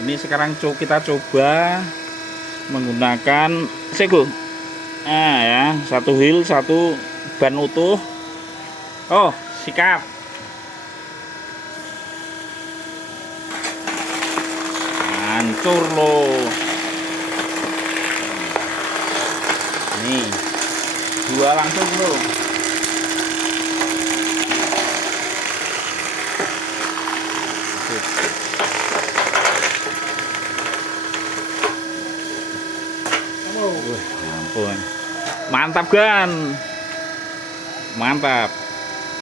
Ini sekarang kita coba menggunakan sego. Nah ya, satu wheel, satu ban utuh. Oh, sikat. Hancur loh. Nih, dua langsung loh. Wah, ampun. Mantap kan? Mantap.